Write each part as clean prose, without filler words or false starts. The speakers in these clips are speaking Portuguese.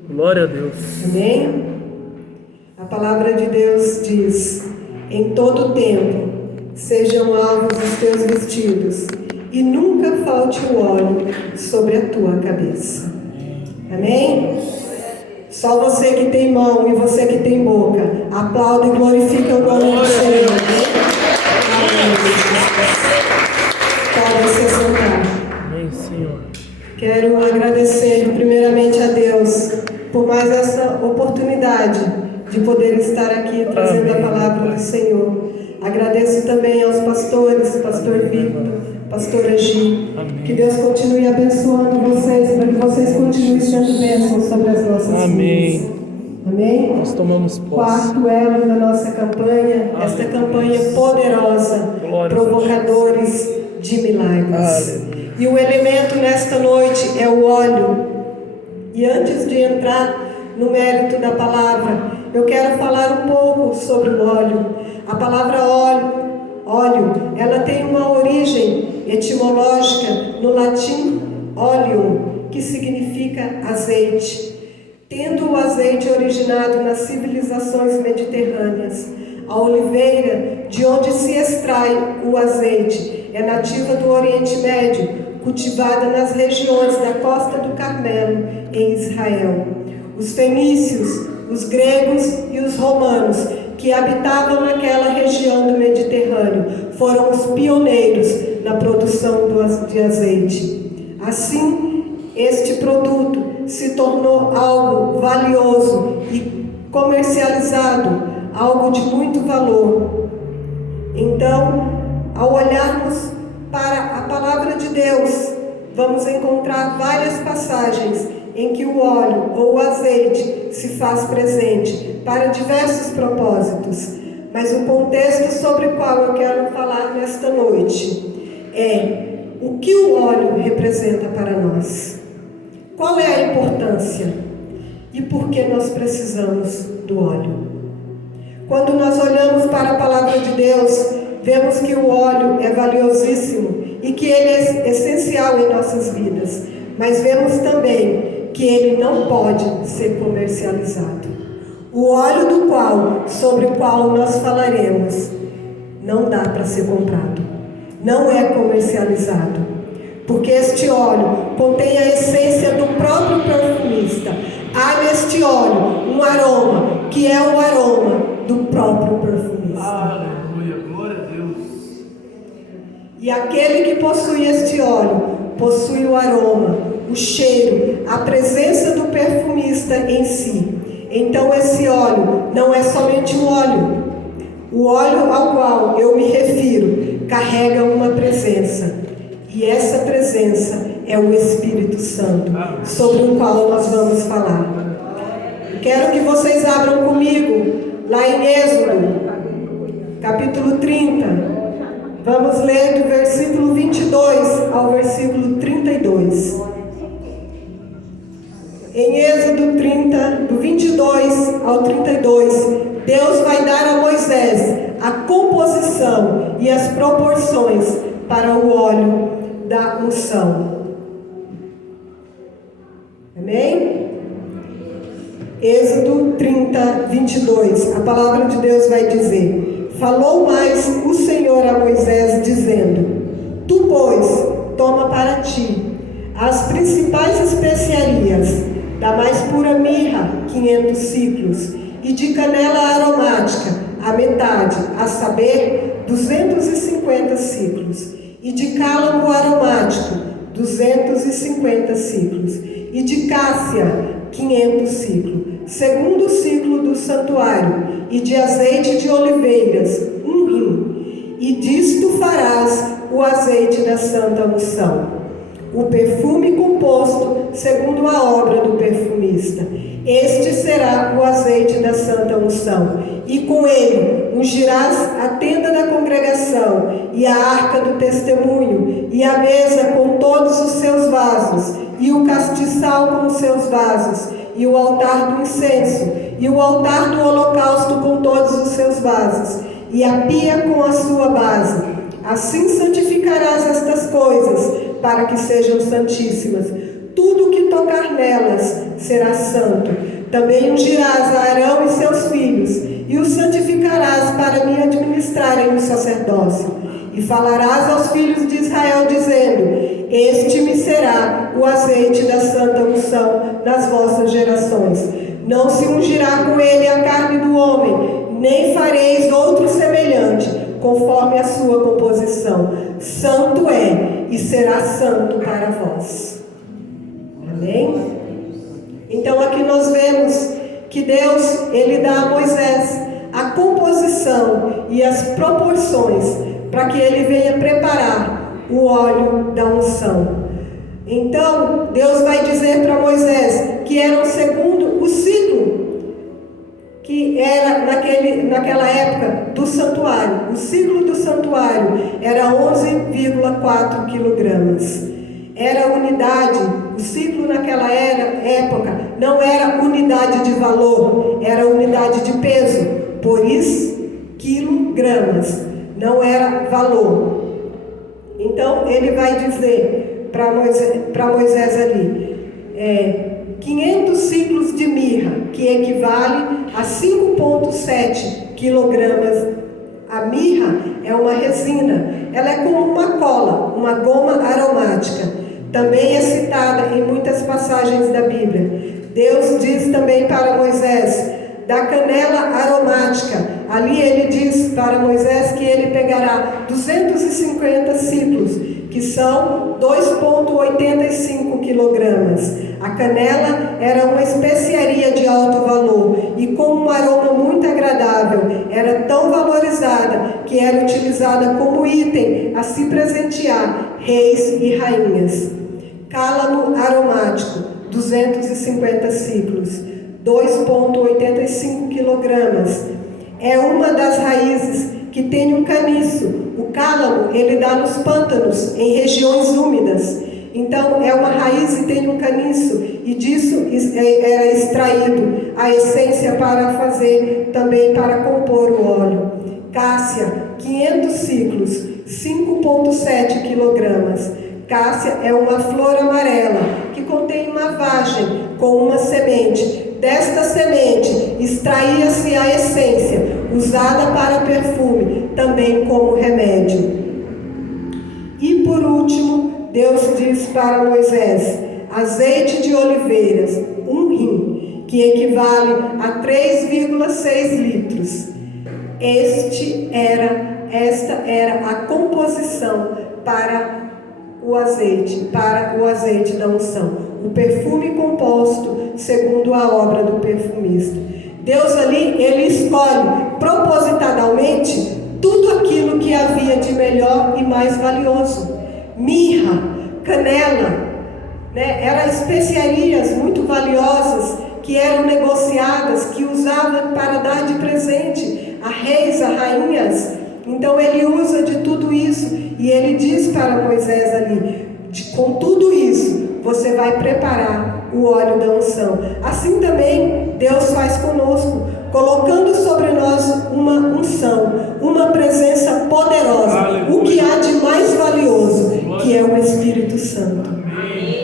Glória a Deus. Amém? A palavra de Deus diz: em todo tempo sejam alvos os teus vestidos, e nunca falte o óleo sobre a tua cabeça. Amém? Só você que tem mão e você que tem boca, aplauda e glorifica o nome do Senhor. Pode se sentar. Amém, Senhor. Quero agradecer primeiramente a Deus por mais essa oportunidade de poder estar aqui trazendo a palavra do Senhor. Agradeço também aos pastores, pastor Victor, pastora Gi, que Deus continue abençoando vocês, para que vocês continuem sendo bênçãos sobre as nossas vidas. Amém? Nós tomamos posse. Quarto elo da nossa campanha, esta campanha poderosa, provocadores de milagres. E o elemento nesta noite é o óleo. E antes de entrar no mérito da palavra, eu quero falar um pouco sobre o óleo. A palavra óleo, ela tem uma origem etimológica no latim oleum, que significa azeite. Tendo o azeite originado nas civilizações mediterrâneas, a oliveira, de onde se extrai o azeite, é nativa do Oriente Médio, cultivada nas regiões da Costa do Carmelo, em Israel. Os fenícios, os gregos e os romanos, que habitavam naquela região do Mediterrâneo, foram os pioneiros na produção de azeite. Assim, este produto se tornou algo valioso e comercializado, algo de muito valor. Então, ao olharmos para a palavra de Deus, vamos encontrar várias passagens em que o óleo ou o azeite se faz presente para diversos propósitos. Mas o contexto sobre o qual eu quero falar nesta noite é o que o óleo representa para nós. Qual é a importância e por que nós precisamos do óleo? Quando nós olhamos para a palavra de Deus, vemos que o óleo é valiosíssimo e que ele é essencial em nossas vidas, mas vemos também que ele não pode ser comercializado. O óleo sobre o qual nós falaremos não dá para ser comprado, não é comercializado, porque este óleo contém a essência do próprio perfumista. Há neste óleo um aroma, que é o aroma do próprio perfumista. Aleluia, glória a Deus. E aquele que possui este óleo, possui o aroma, o cheiro, a presença do perfumista em si. Então esse óleo não é somente um óleo. O óleo ao qual eu me refiro carrega uma presença. E essa presença é o Espírito Santo, sobre o qual nós vamos falar. Quero que vocês abram comigo lá em Êxodo, capítulo 30. Vamos ler do versículo 22 ao versículo 32. Em Êxodo 30, do 22 ao 32, Deus vai dar a Moisés a composição e as proporções para o óleo da unção. Amém? Êxodo 30, 22. A palavra de Deus vai dizer: falou mais o Senhor a Moisés, dizendo: tu, pois, toma para ti as principais especiarias, da mais pura mirra, 500 ciclos, e de canela aromática, a metade, a saber, 250 ciclos, e de cálamo aromático, 250 ciclos, e de cássia, 500 ciclos, segundo o ciclo do santuário, e de azeite de oliveiras, 1 rim, e disto farás o azeite da santa unção. O perfume composto segundo a obra do perfumista. Este será o azeite da santa unção. E com ele ungirás a tenda da congregação, e a arca do testemunho, e a mesa com todos os seus vasos, e o castiçal com os seus vasos, e o altar do incenso, e o altar do holocausto com todos os seus vasos, e a pia com a sua base. Assim santificarás estas coisas, para que sejam santíssimas. tudo que tocar nelas será santo. Também ungirás a Arão e seus filhos, e os santificarás para me administrarem o sacerdócio. E falarás aos filhos de Israel, dizendo: este me será o azeite da santa unção nas vossas gerações. Não se ungirá com ele a carne do homem, nem fareis outro semelhante, conforme a sua composição. Santo é, e será santo para vós. Amém? Então aqui nós vemos que Deus, Ele dá a Moisés a composição e as proporções para que ele venha preparar o óleo da unção. Então Deus vai dizer para Moisés que era segundo o ciclo que era naquela época do santuário. O ciclo do santuário era 11,4 quilogramas. Era a unidade, o ciclo naquela época não era unidade de valor, era unidade de peso, por isso quilogramas, não era valor. Então ele vai dizer para Moisés ali, 500 ciclos de mirra, que equivale a 5,7 quilogramas. A mirra é uma resina, ela é como uma cola, uma goma aromática. Também é citada em muitas passagens da Bíblia. Deus diz também para Moisés da canela aromática. Ali ele diz para Moisés que ele pegará 250 ciclos, que são 2,85 quilogramas. A canela era uma especiaria de alto valor e com um aroma muito agradável. Era tão valorizada que era utilizada como item a se presentear reis e rainhas. Cálamo aromático, 250 ciclos, 2,85 quilogramas. É uma das raízes que tem um caniço. O cálamo, ele dá nos pântanos, em regiões úmidas. Então, é uma raiz e tem um caniço, e disso era extraído a essência para fazer, também para compor o óleo. Cássia, 500 ciclos, 5,7 quilogramas. Cássia é uma flor amarela que contém uma vagem com uma semente. Desta semente extraía-se a essência, usada para perfume, também como remédio. E por último, Deus diz para Moisés: azeite de oliveiras, 1 rim, que equivale a 3,6 litros. Esta era a composição para o azeite da unção, o perfume composto segundo a obra do perfumista. Deus ali, ele escolhe propositadamente tudo aquilo que havia de melhor e mais valioso. Mirra, canela, eram especiarias muito valiosas que eram negociadas, que usavam para dar de presente a reis, a rainhas. Então ele usa de tudo isso e ele diz para Moisés ali: com tudo isso você vai preparar o óleo da unção. Assim também Deus faz conosco, colocando sobre nós uma unção, uma presença poderosa. Aleluia. O que há de mais valioso, que é o Espírito Santo.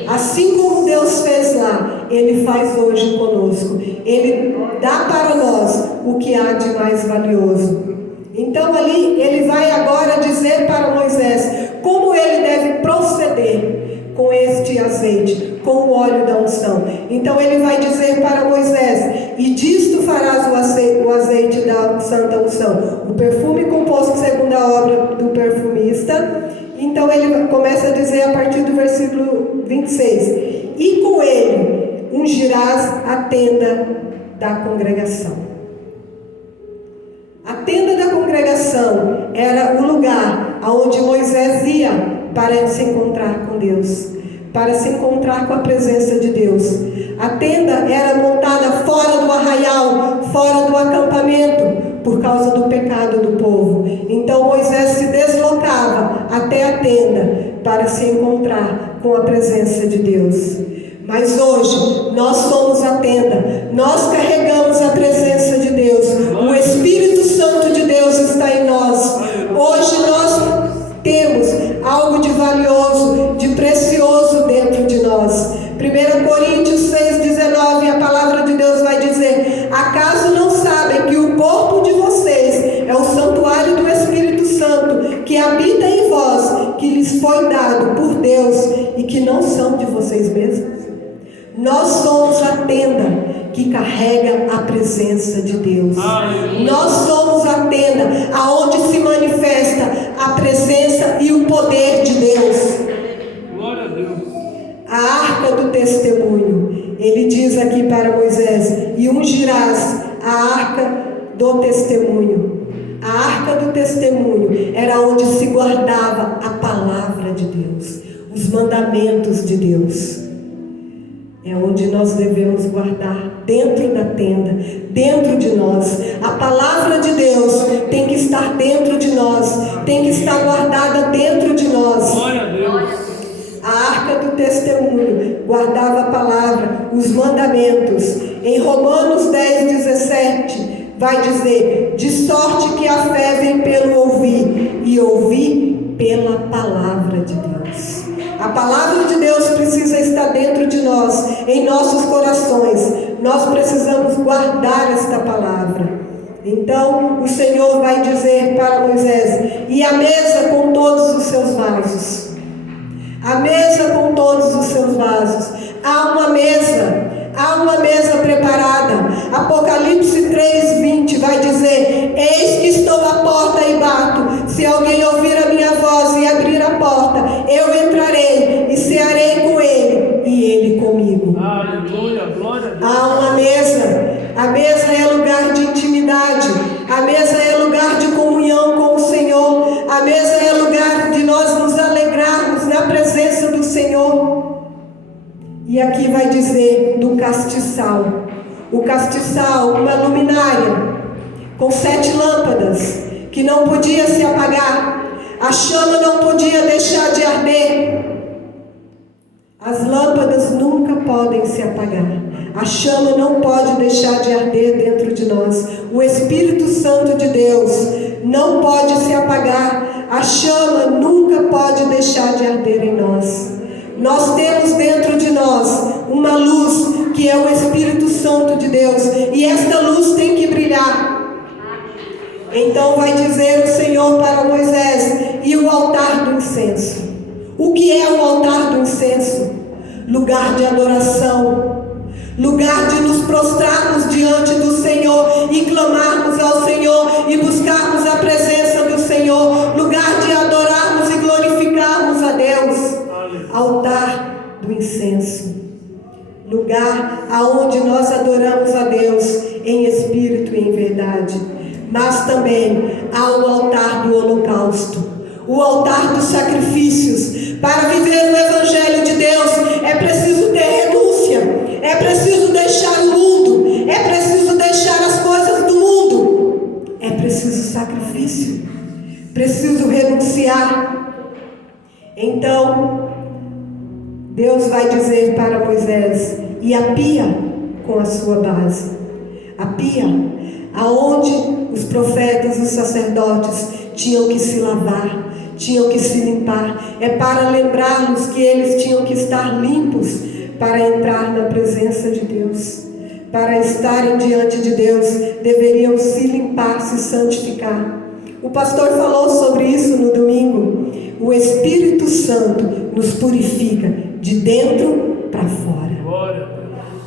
Assim como Deus fez lá, Ele faz hoje conosco. Ele dá para nós o que há de mais valioso. Então ali ele vai agora dizer para Moisés como ele deve proceder com este azeite, com o óleo da unção. Então ele vai dizer para Moisés: e disto farás o azeite da santa unção, o perfume composto segundo a obra do perfumista. Então ele começa a dizer a partir do versículo 26: e com ele ungirás a tenda da congregação. A tenda da congregação era o lugar aonde Moisés ia para se encontrar com Deus, para se encontrar com a presença de Deus. A tenda era montada fora do arraial, fora do acampamento, por causa do pecado do povo. Então Moisés se deslocava até a tenda para se encontrar com a presença de Deus. Mas hoje nós somos a tenda, nós carregamos a presença de Deus, o Espírito Santo de Deus está em nós. Hoje nós temos algo de valioso, de precioso dentro de nós. 1 não são de vocês mesmos? Nós somos a tenda que carrega a presença de Deus. Nós somos a tenda aonde se manifesta a presença e o poder de Deus. Glória a Deus. A arca do testemunho. Ele diz aqui para Moisés: e ungirás a arca do testemunho. A arca do testemunho era onde se guardava a palavra de Deus, os mandamentos de Deus. É onde nós devemos guardar, dentro da tenda, dentro de nós. A palavra de Deus tem que estar dentro de nós, tem que estar guardada dentro de nós. Glória a Deus. A arca do testemunho guardava a palavra, os mandamentos. Em Romanos 10:17 vai dizer: de sorte que a fé vem pelo ouvir, e ouvir pela palavra de Deus. A palavra de Deus precisa estar dentro de nós, em nossos corações. Nós precisamos guardar esta palavra. Então o Senhor vai dizer para Moisés: e a mesa com todos os seus vasos. A mesa com todos os seus vasos. Há uma mesa preparada. Apocalipse 3:20 vai dizer: eis que estou à porta e bato. Se alguém ouvir a minha voz e abrir a porta, eu entrarei e cearei com ele e ele comigo. Aleluia, glória a Deus. Há uma mesa. A mesa é lugar de intimidade. A mesa é lugar de comunhão com o Senhor. A mesa é lugar de nós nos alegrarmos na presença do Senhor. E aqui vai dizer do castiçal. O castiçal, uma luminária com 7 lâmpadas que não podia se apagar. A chama não podia deixar de arder. As lâmpadas nunca podem se apagar. A chama não pode deixar de arder dentro de nós. O Espírito Santo de Deus não pode se apagar. A chama nunca pode deixar de arder em nós. Nós temos dentro de nós uma luz que é o Espírito Santo de Deus, e esta luz tem que brilhar. Então vai dizer o Senhor para Moisés: e o altar do incenso. O que é o altar do incenso? Lugar de adoração, lugar de nos prostrarmos diante do Senhor e clamarmos ao Senhor e buscarmos a presença do Senhor, lugar de adorarmos e glorificarmos a Deus. Altar do incenso, lugar aonde nós adoramos a Deus em espírito e em verdade. Mas também há o altar do holocausto, o altar dos sacrifícios. Para viver o Evangelho de Deus é preciso ter renúncia, é preciso deixar o mundo, é preciso deixar as coisas do mundo, é preciso sacrifício, preciso renunciar. Então Deus vai dizer para Moisés: e a pia com a sua base. A pia aonde os profetas e os sacerdotes tinham que se lavar, tinham que se limpar. É para lembrá-los que eles tinham que estar limpos para entrar na presença de Deus. Para estarem diante de Deus, deveriam se limpar, se santificar. O pastor falou sobre isso no domingo. O Espírito Santo nos purifica de dentro para fora.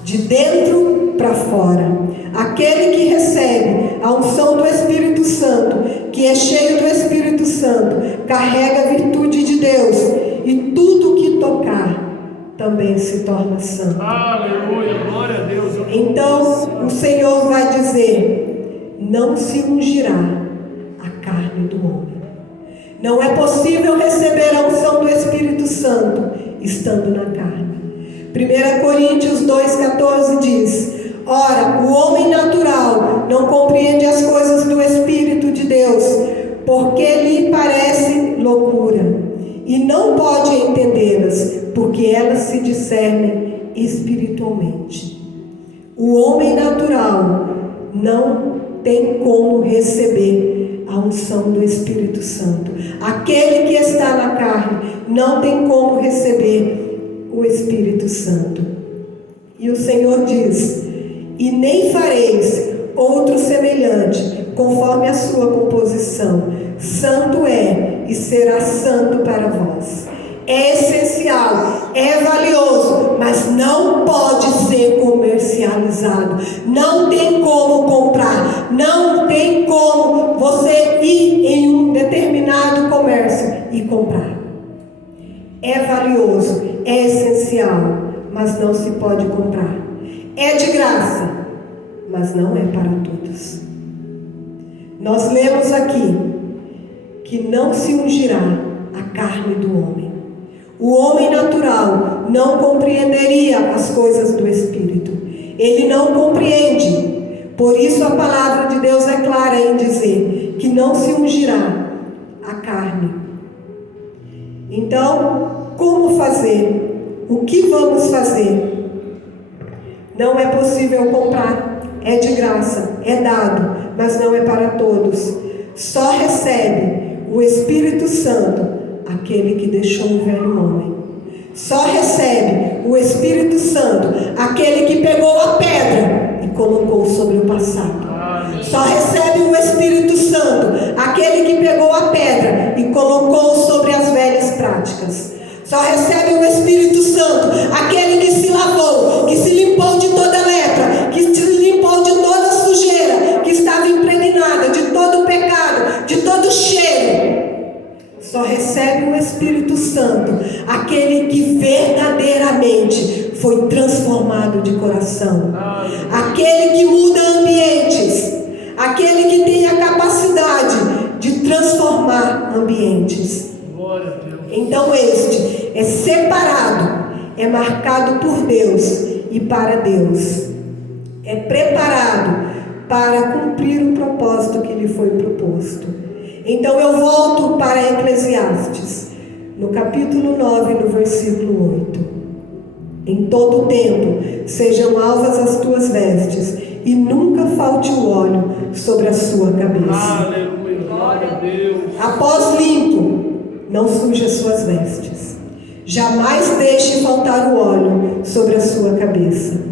De dentro para fora. Aquele que recebe a unção do Espírito Santo, que é cheio do Espírito Santo, carrega a virtude de Deus, e tudo que tocar também se torna santo. Aleluia, glória a Deus. Então o Senhor vai dizer: não se ungirá a carne do homem. Não é possível receber a unção do Espírito Santo estando na carne. 1 Coríntios 2,14 diz: ora, o homem natural não compreende as coisas do Espírito de Deus, porque lhe parece loucura, e não pode entendê-las, porque elas se discernem espiritualmente. O homem natural não tem como receber a unção do Espírito Santo. Aquele que está na carne não tem como receber o Espírito Santo. E o Senhor diz: e nem fareis outro semelhante, conforme a sua composição. Santo é e será santo para vós. É essencial é valioso, mas não pode ser comercializado. Não tem como comprar, não tem como você ir em um determinado comércio e comprar. É valioso, é essencial, mas não se pode comprar. É de graça, mas não é para todos. Nós lemos aqui que não se ungirá a carne do homem. O homem natural não compreenderia as coisas do Espírito. Ele não compreende. Por isso a palavra de Deus é clara em dizer que não se ungirá a carne. Então, como fazer? O que vamos fazer? Não é possível comprar, é de graça, é dado, mas não é para todos. Só recebe o Espírito Santo aquele que deixou o velho homem. Só recebe o Espírito Santo aquele que pegou a pedra e colocou sobre o passado. Só recebe o Espírito Santo aquele que pegou a pedra e colocou sobre as velhas práticas. Só recebe o Espírito Santo aquele que se lavou, que se limpou de toda lepra, que se limpou de toda sujeira, que estava impregnada de todo pecado, de todo cheiro. Só recebe o Espírito Santo aquele que verdadeiramente foi transformado de coração, aquele que muda ambientes, aquele que tem a capacidade de transformar ambientes. Então este é separado, é marcado por Deus e para Deus, é preparado para cumprir o propósito que lhe foi proposto. Então eu volto para Eclesiastes, no capítulo 9, no versículo 8. Em todo tempo sejam alvas as tuas vestes, e nunca falte o óleo sobre a sua cabeça. Aleluia, glória a Deus. Após limpo, não suje as suas vestes. Jamais deixe faltar o óleo sobre a sua cabeça.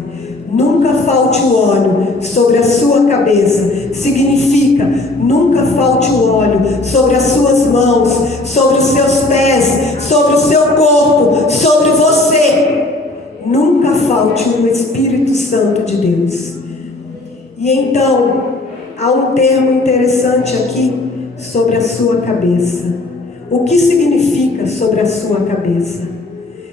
Nunca falte o óleo sobre a sua cabeça. Significa, nunca falte o óleo sobre as suas mãos, sobre os seus pés, sobre o seu corpo, sobre você. Nunca falte o Espírito Santo de Deus. E então, há um termo interessante aqui sobre a sua cabeça. O que significa sobre a sua cabeça?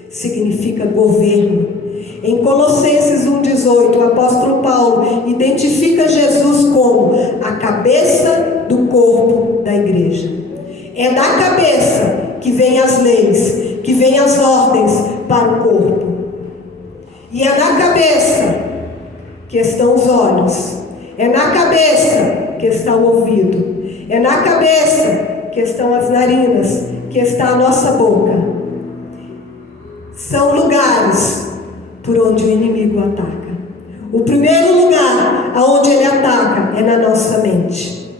Significa governo. Em Colossenses 1,18, o apóstolo Paulo identifica Jesus como a cabeça do corpo da igreja. É da cabeça que vem as leis, que vem as ordens para o corpo. E é na cabeça que estão os olhos, é na cabeça que está o ouvido, é na cabeça que estão as narinas, que está a nossa boca. São lugares por onde o inimigo ataca. O primeiro lugar aonde ele ataca é na nossa mente.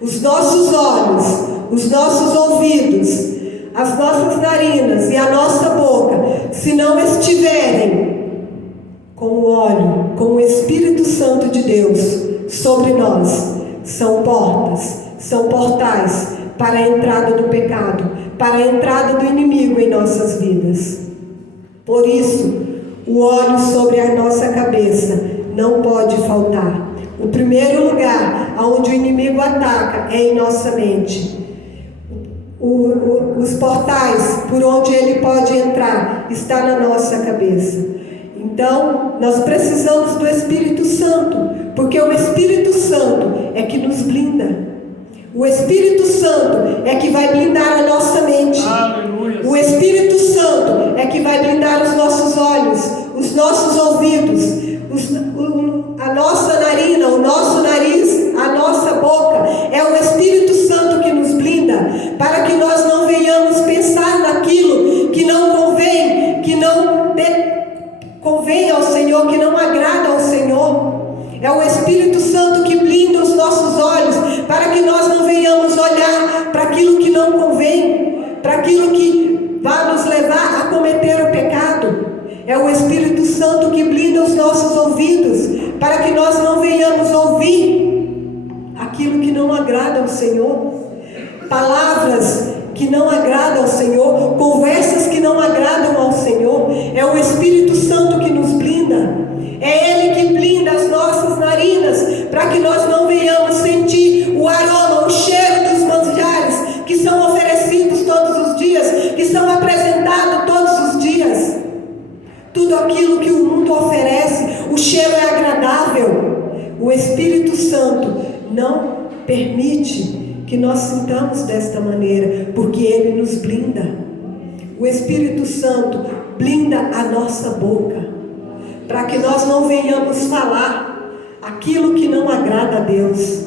Os nossos olhos, os nossos ouvidos, as nossas narinas e a nossa boca, se não estiverem com o óleo, com o Espírito Santo de Deus sobre nós, são portas, são portais para a entrada do pecado, para a entrada do inimigo em nossas vidas. Por isso, o óleo sobre a nossa cabeça não pode faltar. O primeiro lugar onde o inimigo ataca é em nossa mente. Os portais por onde ele pode entrar está na nossa cabeça. Então, nós precisamos do Espírito Santo, porque o Espírito Santo é que nos blinda. O Espírito Santo é que vai blindar a nossa mente. Aleluia. O Espírito Santo é que vai blindar os nossos olhos, os nossos ouvidos, a nossa narina, o nosso nariz, a nossa boca. É o Espírito Santo que nos blinda, para que nós não venhamos pensar naquilo que não convém, que não convém ao Senhor, que não agrada ao Senhor. É o Espírito Santo que blinda os nossos olhos, para que nós não venhamos olhar para aquilo que não convém, para aquilo que vai nos levar a cometer o pecado. É o Espírito Santo que blinda os nossos ouvidos, para que nós não venhamos ouvir aquilo que não agrada ao Senhor, palavras que não agradam ao Senhor, conversas que não agradam ao Senhor. para que nós não venhamos sentir o aroma, o cheiro dos manjares que são oferecidos todos os dias, que são apresentados todos os dias. Tudo aquilo que o mundo oferece, o cheiro é agradável. O Espírito Santo não permite que nós sintamos desta maneira, porque Ele nos blinda. O Espírito Santo blinda a nossa boca, para que nós não venhamos falar aquilo que não agrada a Deus.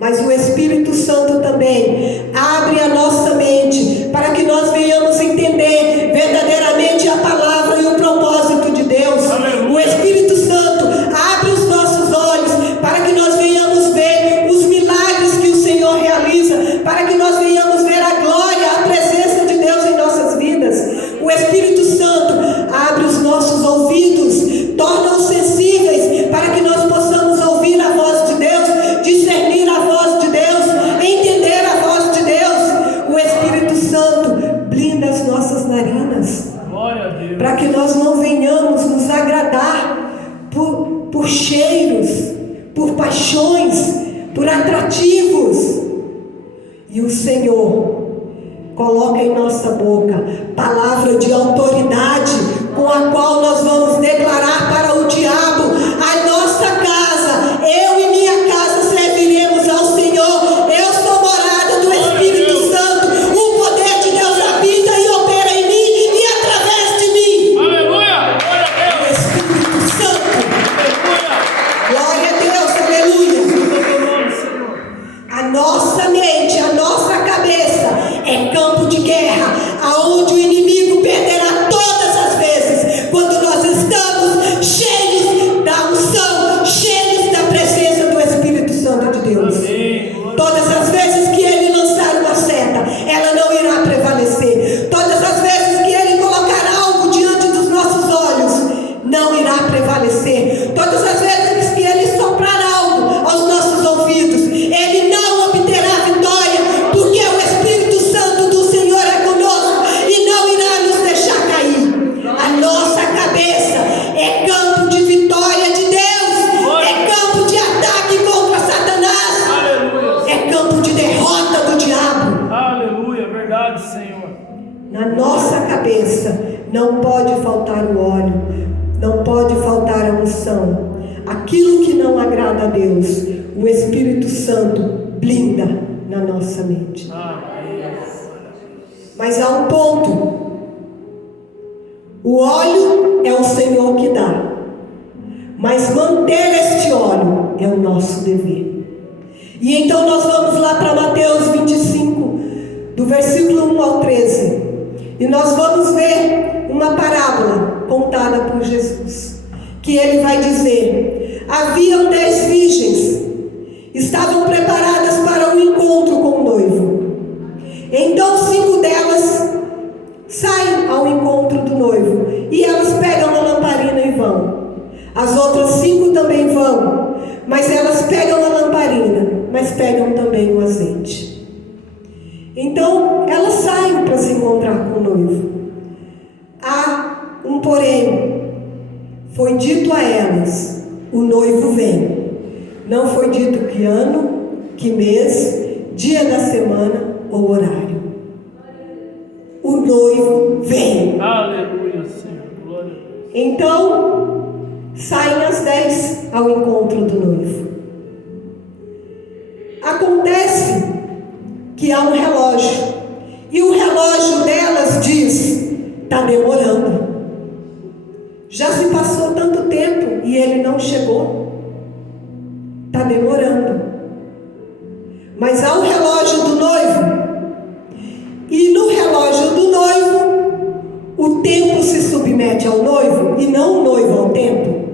Mas o Espírito Santo também abre a nossa mente, para que nós venhamos entender verdadeiramente a palavra e o propósito de Deus. O Espírito Santo abre os nossos olhos, para que nós venhamos ver os milagres que o Senhor realiza, para que nós venhamos ver a glória, a presença de Deus em nossas vidas. O Espírito Santo abre os nossos ouvidos, torna-os sensíveis, para que nós possamos ouvir a voz de Deus, discernir a voz de Deus, entender a voz de Deus. O Espírito Santo blinda as nossas narinas, para que nós não venhamos nos agradar por cheiros, por paixões, por atrativos. E o Senhor coloca em nossa boca palavra de autoridade, com a qual nós vamos declarar para o diabo: a nossa casa, eu e minha casa serviremos ao Senhor. Eu sou morada do Espírito Santo. O poder de Deus habita e opera em mim e através de mim. Aleluia! Glória a Deus! O Espírito Santo. Aleluia! Glória a Deus, aleluia. A nossa mente, a nossa cabeça é campo de guerra, aonde o inimigo perderá todas as vezes, quando nós estamos cheios da unção, cheios da presença do Espírito Santo de Deus. Todas as vezes que ele lançar uma seta, ela não irá prevalecer. Todas as vezes que ele colocar algo diante dos nossos olhos, não irá prevalecer. Todas as vezes que ele soprar algo aos nossos ouvidos, ele não obterá vitória, porque o Espírito Santo do Senhor é conosco e não irá nos deixar cair. A nossa cabeça é campo de vitória de Deus, é campo de ataque contra Satanás, é campo de derrota do diabo. Aleluia, verdade, Senhor. Na nossa cabeça não pode faltar o óleo, não pode faltar a unção. Aquilo que não agrada a Deus, o Espírito Santo blinda na nossa mente. Mas há um ponto: o óleo é o Senhor que dá, mas manter este óleo é o nosso dever. E então nós vamos lá para Mateus 25, do versículo 1 ao 13, e nós vamos ver uma parábola contada por Jesus, que ele vai dizer: haviam 10 virgens, estavam preparadas para o encontro com o noivo. Então 5 delas saem ao encontro do noivo, e elas pegam a lamparina e vão. As outras 5 também vão, mas elas pegam a lamparina, mas pegam também o azeite. Então elas saem para se encontrar com o noivo. Há um porém: foi dito a elas: o noivo vem. Não foi dito que ano, que mês, dia da semana ou horário. O noivo vem. Aleluia, Senhor. Glória a Deus. Então saem as 10 ao encontro do noivo. Acontece que há um relógio, e o relógio delas diz: está demorando. Já se passou tanto tempo e ele não chegou. Está demorando. Mas há o relógio do noivo, e no relógio do noivo, o tempo se submete ao noivo e não o noivo ao tempo.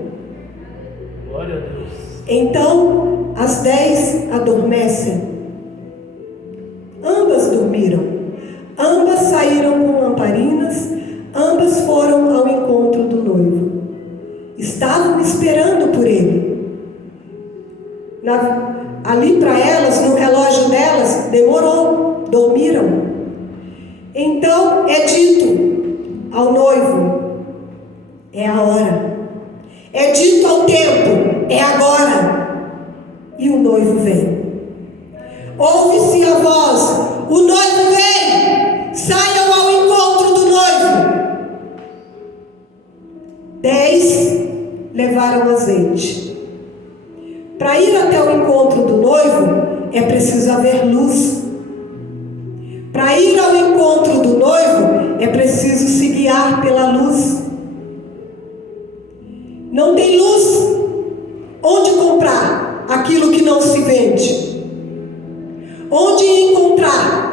Glória a Deus. Então as 10 adormecem. Ambas dormiram, ambas saíram com lamparinas, ambas foram ao encontro do noivo. Estavam esperando por ele. Ali para elas, no relógio delas, demorou, dormiram. Então é dito ao noivo: é a hora. É dito ao tempo: é agora. E o noivo vem. Ouve-se a voz: o noivo vem, saiam ao encontro do noivo. 10 levaram azeite. Para ir até o encontro do noivo, é preciso haver luz. Para ir ao encontro do noivo, é preciso se guiar pela luz. Não tem luz, onde comprar aquilo que não se vende? Onde encontrar?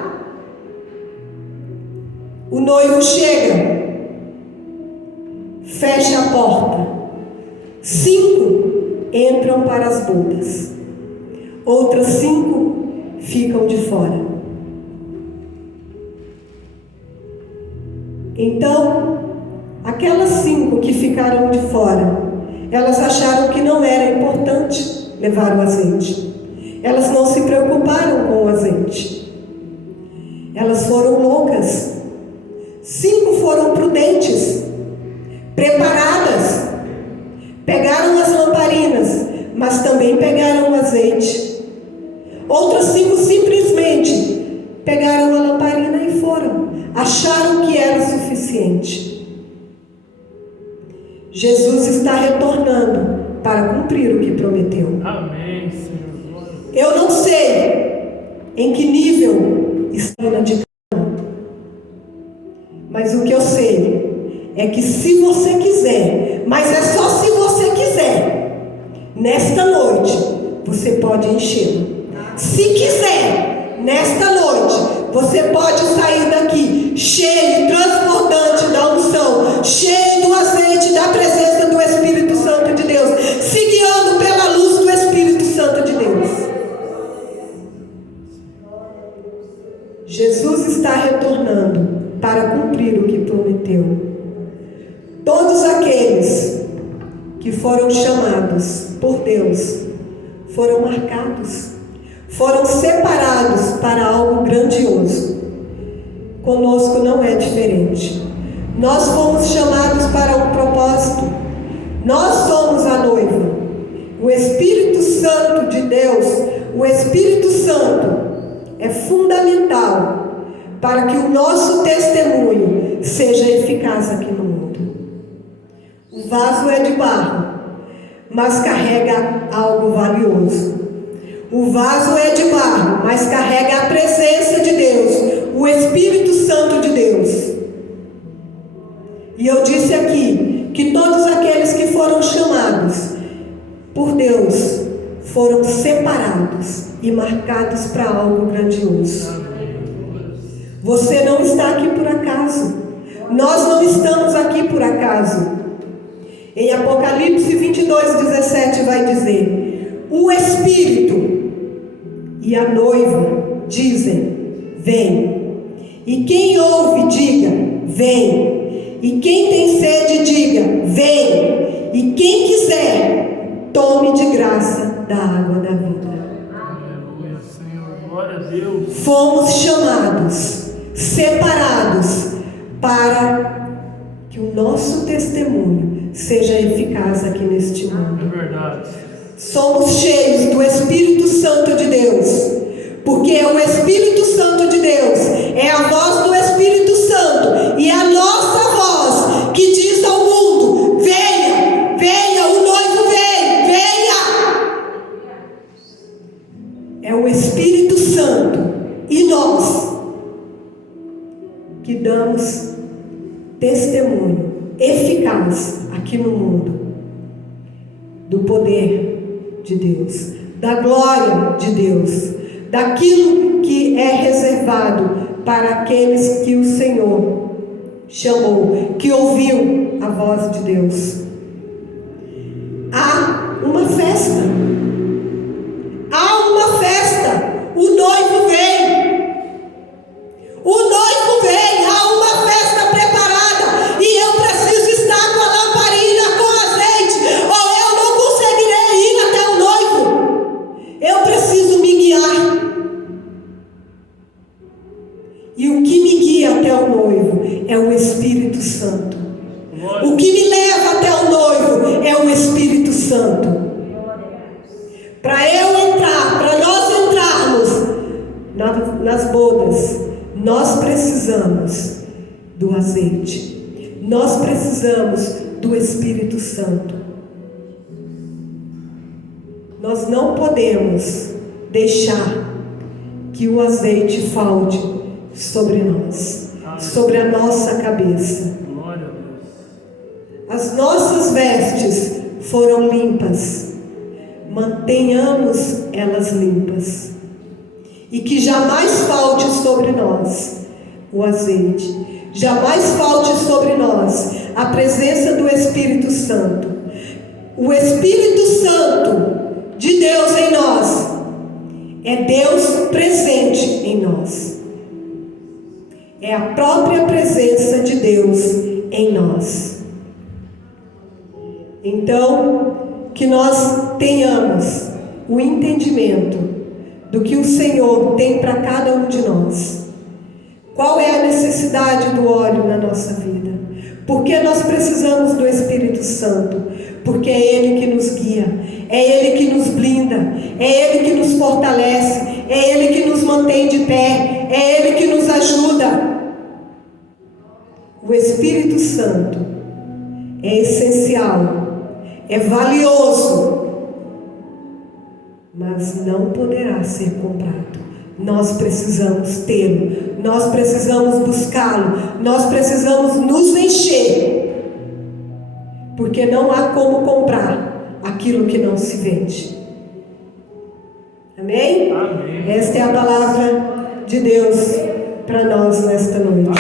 O noivo chega, fecha a porta. 5 entram para as bodas, outras 5 ficam de fora. Então, aquelas 5 que ficaram de fora, elas acharam que não era importante levar o azeite. Elas não se preocuparam com o azeite. Elas foram loucas. 5 foram prudentes, preparadas, pegaram as lamparinas, mas também pegaram o azeite. Outras 5 simplesmente pegaram a lamparina e foram. Acharam que era suficiente. Jesus está retornando para cumprir o que prometeu. Amém, Senhor. Eu não sei em que nível está de cada um, mas o que eu sei é que se você quiser, mas é só se você quiser, nesta noite você pode enchê-lo. Se quiser, nesta noite você pode sair daqui cheio, transbordante da unção, cheio do azeite, da presença do Espírito Santo de Deus, se guiando pela luz do Espírito Santo de Deus. Jesus está retornando para cumprir o que prometeu. Todos aqueles que foram chamados por Deus foram marcados, foram separados para algo grandioso. Conosco não é diferente. Nós fomos chamados para um propósito. Nós somos a noiva. O Espírito Santo de Deus, o Espírito Santo é fundamental para que o nosso testemunho seja eficaz aqui no mundo. O vaso é de barro, mas carrega algo valioso. O vaso é de barro, mas carrega a presença de Deus, o Espírito Santo de Deus. E eu disse aqui que todos aqueles que foram chamados por Deus foram separados e marcados para algo grandioso. Você não está aqui por acaso. Nós não estamos aqui por acaso. Em Apocalipse 22:17 vai dizer: o Espírito e a noiva dizem: vem. E quem ouve, diga: vem. E quem tem sede, diga: vem. E quem quiser, tome de graça da água da vida. Aleluia, Senhor. Glória a Deus. Fomos chamados, separados, para que o nosso testemunho seja eficaz aqui neste mundo. É verdade. Somos cheios do Espírito Santo de Deus, porque o Espírito Santo de Deus é a voz do Espírito Santo e a nossa voz que diz ao mundo: venha, venha, o noivo vem, venha. É o Espírito Santo e nós que damos testemunho eficaz aqui no mundo do poder de Deus, da glória de Deus, daquilo que é reservado para aqueles que o Senhor chamou, que ouviu a voz de Deus. Há uma festa, o noivo vem, há uma festa preparada, e eu preciso estar com a lamparina, com azeite, ou eu não conseguirei ir até o noivo. Eu preciso me guiar. E o que me guia até o noivo é o Espírito Santo. O que me leva até o noivo é o Espírito Santo. Para eu entrar, para nós entrarmos nas bodas, nós precisamos do azeite. Nós precisamos do Espírito Santo. Nós não podemos deixar que o azeite falte sobre nós, sobre a nossa cabeça. Glória a Deus. As nossas vestes foram limpas. Mantenhamos elas limpas. E que jamais falte sobre nós o azeite. Jamais falte sobre nós a presença do Espírito Santo. O Espírito Santo de Deus em nós é Deus presente em nós. É a própria presença de Deus em nós. Então, que nós tenhamos o entendimento do que o Senhor tem para cada um de nós. Qual é a necessidade do óleo na nossa vida? Por que nós precisamos do Espírito Santo? Porque é Ele que nos guia, é Ele que nos blinda, é Ele que nos fortalece, é Ele que nos mantém de pé, é Ele que nos ajuda. O Espírito Santo é essencial, é valioso, mas não poderá ser comprado. Nós precisamos tê-lo, nós precisamos buscá-lo, nós precisamos nos encher, porque não há como comprar aquilo que não se vende. Amém? Amém. Esta é a palavra de Deus para nós nesta noite.